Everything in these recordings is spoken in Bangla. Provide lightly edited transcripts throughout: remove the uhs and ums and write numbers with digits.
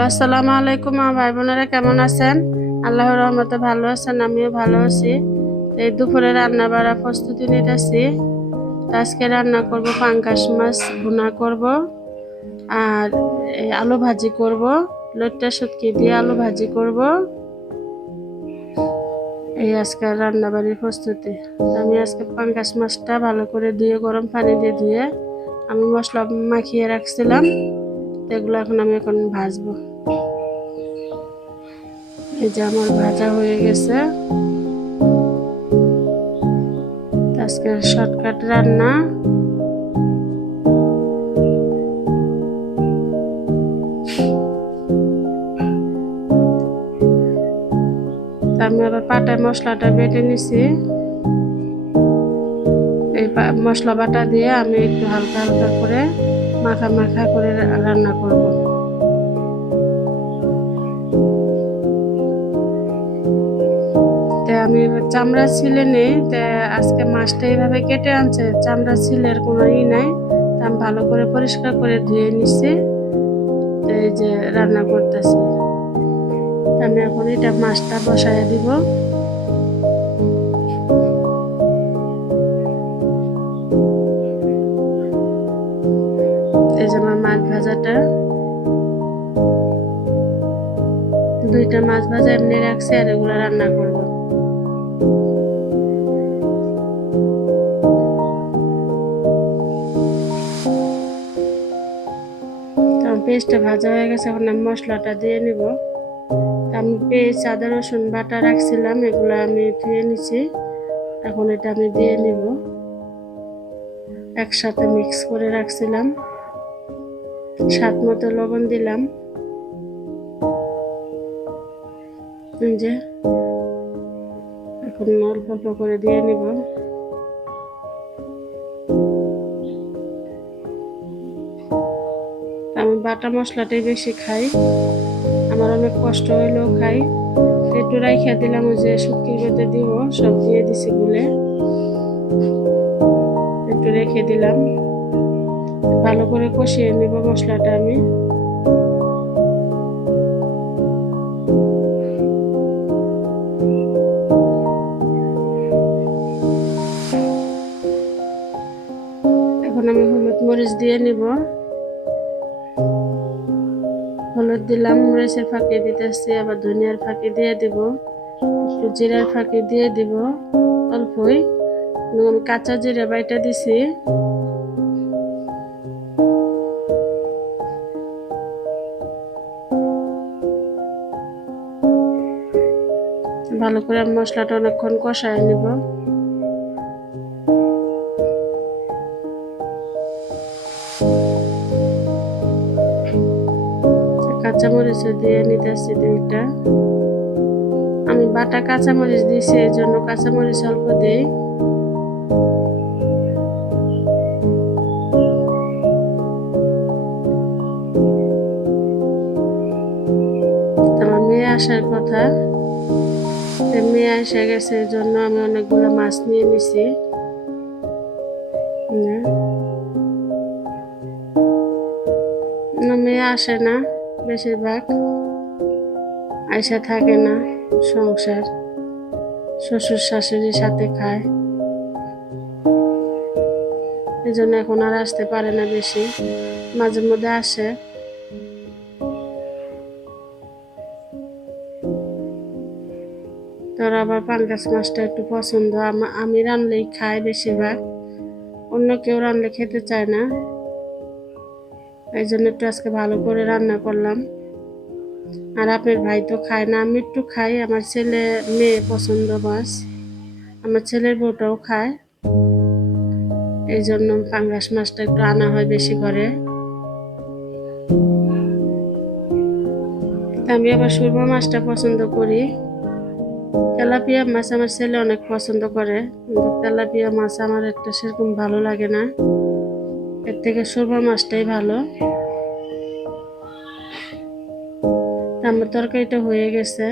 হ্যালো, আসসালামু আলাইকুম ভাই বোনেরা, কেমন আছেন? আল্লাহর রহমতে ভালো আছেন, আমিও ভালো আছি। এই দুপুরে রান্না বাড়া প্রস্তুতি নিতেছি। আজকে রান্না করব পাঙ্গাস মাছ ভুনা করব, আর এই আলু ভাজি করব, লইট্টা শুটকি দিয়ে আলু ভাজি করব। এই আজকে রান্না বাড়ির প্রস্তুতি। আমি আজকে পাঙ্গাস মাছটা ভালো করে ধুয়ে গরম পানি দিয়ে ধুয়ে আমি মশলা মাখিয়ে রাখছিলাম, এগুলো এখন ভাজবো। এই যে আমার ভাজা হয়ে গেছে। আজকে শর্টকাট রান্না। আমি আবার পাটায় মশলাটা বেটে নিছি। এই মশলা বাটা দিয়ে আমি একটু হালকা হালকা করে মাখা মাখা করে রান্না করব। আমি চামড়া ছিলে নেই, আজকে মাছটা এইভাবে কেটে আনছে, চামড়া ছিলের কোনো নাই। আমি ভালো করে পরিষ্কার করে ধুয়ে নিছি। এই যে রান্না করতেছি, আমি এখন এটা মাছটা বসায় দিব। এই যে আমার মাছ ভাজাটা, দুইটা মাছ ভাজা এমনি রাখছি, আর এগুলো রান্না করব। পেস্টটা ভাজা হয়ে গেছে, এখন আমি মশলাটা দিয়ে নিব। আমি পেস্ট আদা রসুন বাটা রাখছিলাম, এগুলো আমি ধুয়ে নিছি। এখন এটা আমি দিয়ে নিব, একসাথে মিক্স করে রাখছিলাম। স্বাদ মতো লবণ দিলাম। যে এখন অল্প অল্প করে দিয়ে নিব। আমি বাটা মশলাটাই বেশি খাই, আমার অনেক কষ্ট হইলেও খাই। একটু রাইখা দিলাম, ওই যে শুটকির মধ্যে দিব, সব দিয়ে দিছি বলে একটু রেখে দিলাম। ভালো করে কষিয়ে নিব মশলাটা আমি। এখন আমি হলুদ মরিচ দিয়ে নিব। হলুদ দিলাম, মরিচের ফাঁকি দিতেছি, আবার ধনিয়ার ফাঁকি দিয়ে দিব, একটু জিরার ফাঁকি দিয়ে দিব অল্পই। আমি কাঁচা জিরা বাইটা দিছি। ভালো করে মশলাটা অনেকক্ষণ কষায় নিব। কাঁচামরিচ দিয়ে নিতেছি দুইটা। আমি বাটা কাঁচামরিচ দিয়েছি, এই জন্য কাঁচামরিচ অল্প দিই। আমার মেয়ে আসার কথা, মেয়ে এসে গেছে, এই জন্য আমি অনেকগুলো মাছ নিয়ে নিছি। মেয়ে আসে না, বেশিরভাগ আইসা থাকে না, সংসার শ্বশুর শাশুড়ির সাথে খায়, এই জন্য এখন আর আসতে পারে না বেশি, মাঝে মধ্যে আসে। তোর আবার পাঙ্গাস মাছটা একটু পছন্দ, আমি রানলেই খাই বেশিরভাগ, অন্য কেউ রানলে খেতে চায় না, এই জন্য একটু আজকে ভালো করে রান্না করলাম। আর আপনার ভাই তো খায় না, আমি একটু খাই, আমার ছেলে মেয়ে পছন্দ মাছ, আমার ছেলের বউটাও খায়, এই জন্য পাঙ্গাস মাছটা একটু আনা হয় বেশি করে। আমি আবার সুরমা মাছটা পছন্দ করি। তেলাপিয়া মাছ আমার ছেলে অনেক পছন্দ করে, কিন্তু তেলাপিয়া মাছ আমার একটা সেরকম ভালো লাগে না, এর থেকে সুরমা মাছটাই ভালো। আমার তরকারিটা হয়ে গেছে।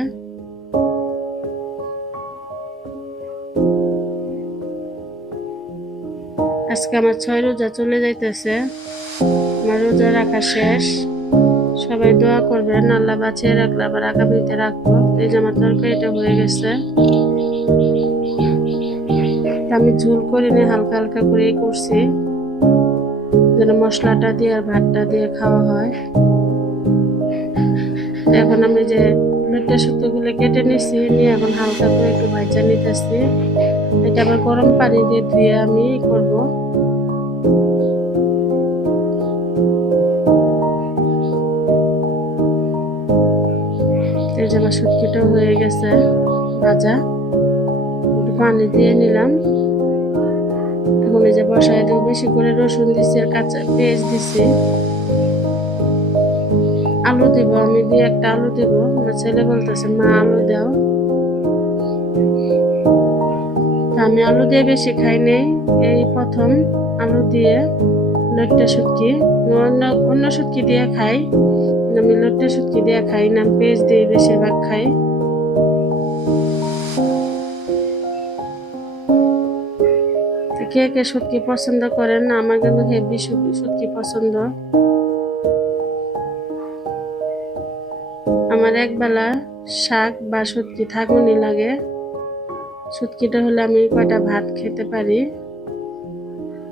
আজকে আমার 6 রোজা চলে যাইতেছে, আমার রোজা রাখা শেষ। সবাই দোয়া করবেন, আল্লাহ বাঁচিয়ে রাখলে আবার আগামীতে রাখবো। এই যে আমার তরকারিটা হয়ে গেছে। আমি ঝোল করিনি, হালকা হালকা করেই করছি, যেন মশলাটা দিয়ে আর ভাতটা দিয়ে খাওয়া হয়। এখন আমি যে লইট্টা শুক্তোগুলো কেটে নিছি, নিয়ে এখন হালকা করে একটু ভাজা নিতেছি। এটা আবার গরম পানি দিয়ে ধুয়ে আমি করব। এই যে আমার শুটকিটাও হয়ে গেছে ভাজা, একটু পানি দিয়ে নিলাম। এখন এই যে বসায় দেবো, বেশি করে রসুন দিচ্ছি আর কাঁচা পেঁয়াজ দিচ্ছি। আলু দিব, আমি দিয়ে একটা আলু দিব। আমার ছেলে বলতেছে মা আলু দাও, আমি আলু দিয়ে বেশি খাই নাই, এই প্রথম আলু দিয়ে লইট্টা শুটকি। অন্য অন্য শুটকি দিয়ে খাই, আমি লইট্টা শুটকি দিয়ে খাই না, পেঁয়াজ দিয়ে বেশিরভাগ খাই। কে কে শুটকি পছন্দ করেন? আমার কিন্তু হেভি শুটকি পছন্দ। আমার একবেলা শাক বা শুটকি থাকুনি লাগে। শুটকিটা হলে আমি কয়টা ভাত খেতে পারি।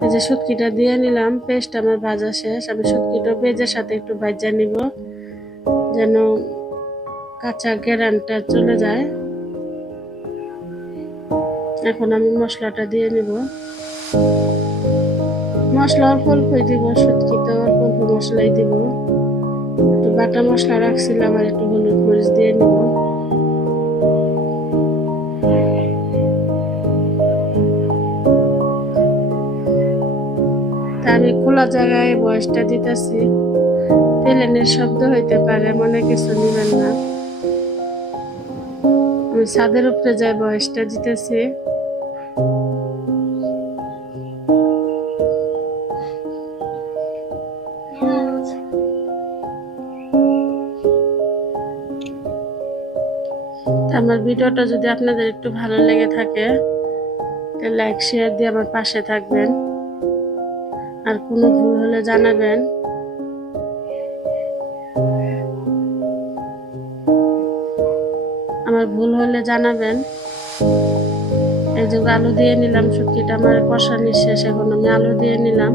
এই যে শুটকিটা দিয়ে নিলাম, পেস্ট আমার ভাজা শেষ। আমি শুটকিটা পেঁয়াজের সাথে একটু ভাজা নিব, যেন কাঁচা গেরানটা চলে যায়। এখন আমি মশলাটা দিয়ে নিব। মশলা অল্প অল্পই দিব, শুটকিতে অল্প অল্প মশলাই দিব। একটু বাটা মশলা রাখছিলাম, আর একটু হলুদ মরিচ দিয়ে নিব। তা আমি খোলা জায়গায় বয়সটা দিতেছি, প্লেনের শব্দ হইতে পারে, মনে কিছু নিবেন না। আমি ছাদের উপরে যাই বয়সটা দিতেছি। আমার ভিডিওটা যদি আপনাদের একটু ভালো লেগে থাকে, তাহলে লাইক শেয়ার দিয়ে আমার পাশে থাকবেন। আর কোনো ভুল হলে জানাবেন। আমার ভুল হলে জানাবেন। এই যে আলু দিয়ে নিলাম, শুটকিটা আমার কষানি শেষ, এখন আমি আলু দিয়ে নিলাম।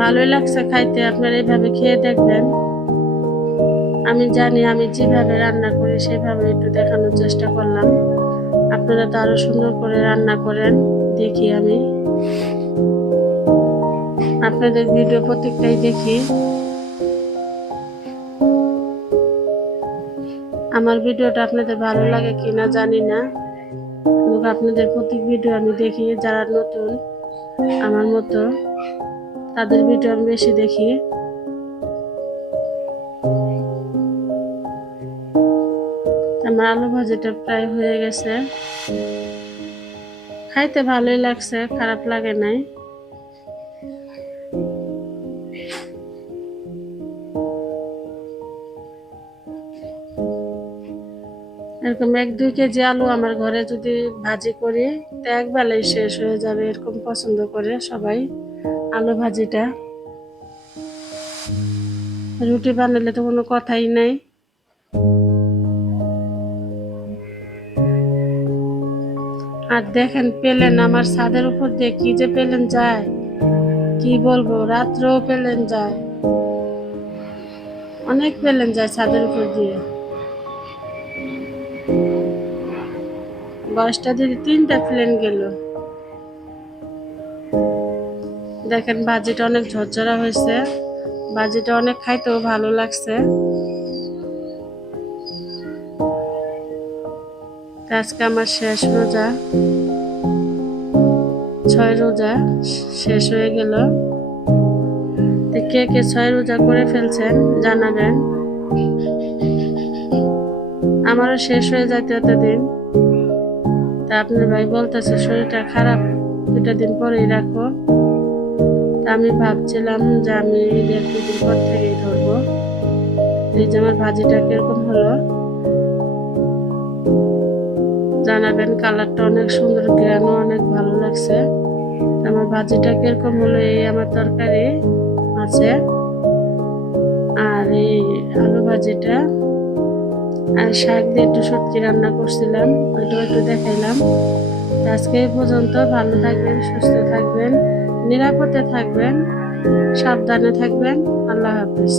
ভালোই লাগছে খাইতে, আপনারা এইভাবে খেয়ে দেখবেন। আমি জানি আমি যেভাবে রান্না করি সেভাবে একটু দেখানোর চেষ্টা করলাম। আপনারা তো আরো সুন্দর করে রান্না করেন, দেখি আমি আপনাদের ভিডিও প্রত্যেকটাই দেখি। আমার ভিডিওটা আপনাদের ভালো লাগে কিনা জানি না, কিন্তু আপনাদের প্রত্যেক ভিডিও আমি দেখি। যারা নতুন আমার মতো, তাদের ভিডিও আমি বেশি দেখি। আমার আলু ভাজিটা প্রায় হয়ে গেছে, খাইতে ভালোই লাগছে, খারাপ লাগে নাই। এরকম 1-2 কেজি আলু আমার ঘরে যদি ভাজি করি, তো একবেলাই শেষ হয়ে যাবে। এরকম পছন্দ করে সবাই আলু ভাজিটা। রুটি বানালে তো কোনো কথাই নাই। আর দেখেন পেলেন আমার ছাদের উপর দিয়ে কি যে পেলেন যায়, কি বলবো, রাত্রেও পেলেন যায়, অনেক পেলেন যায় ছাদের উপর দিয়ে। বয়সটা যদি 3টা প্লেন গেল। দেখেন ভাজিটা অনেক ঝরঝরা হয়েছে, ভাজিটা অনেক খাইতেও ভালো লাগছে। আজকে আমার শেষ রোজা, 6 রোজা শেষ হয়ে গেল। কে কে 6 রোজা করে ফেলছেন জানাবেন। আমারও শেষ হয়ে যাইতে এতদিন। তা আপনার ভাই বলতেছে শরীরটা খারাপ, 2টা দিন পরেই রাখো। তা আমি ভাবছিলাম যে আমি ঈদের 2 দিন পর থেকেই ধরবো। এই যে আমার ভাজিটা কিরকম হলো জানাবেন। কালারটা অনেক সুন্দর, গ্রানও অনেক ভালো লাগছে। আমার ভাজিটা কিরকম হলো, এই আমার তরকারি আছে, আর এই ভাজিটা, আর শাক দিয়ে একটু সবজি রান্না করছিলাম, ওইটাও একটু দেখাইলাম। তো আজকে এই পর্যন্ত। ভালো থাকবেন, সুস্থ থাকবেন, নিরাপদে থাকবেন, সাবধানে থাকবেন। আল্লাহ হাফেজ।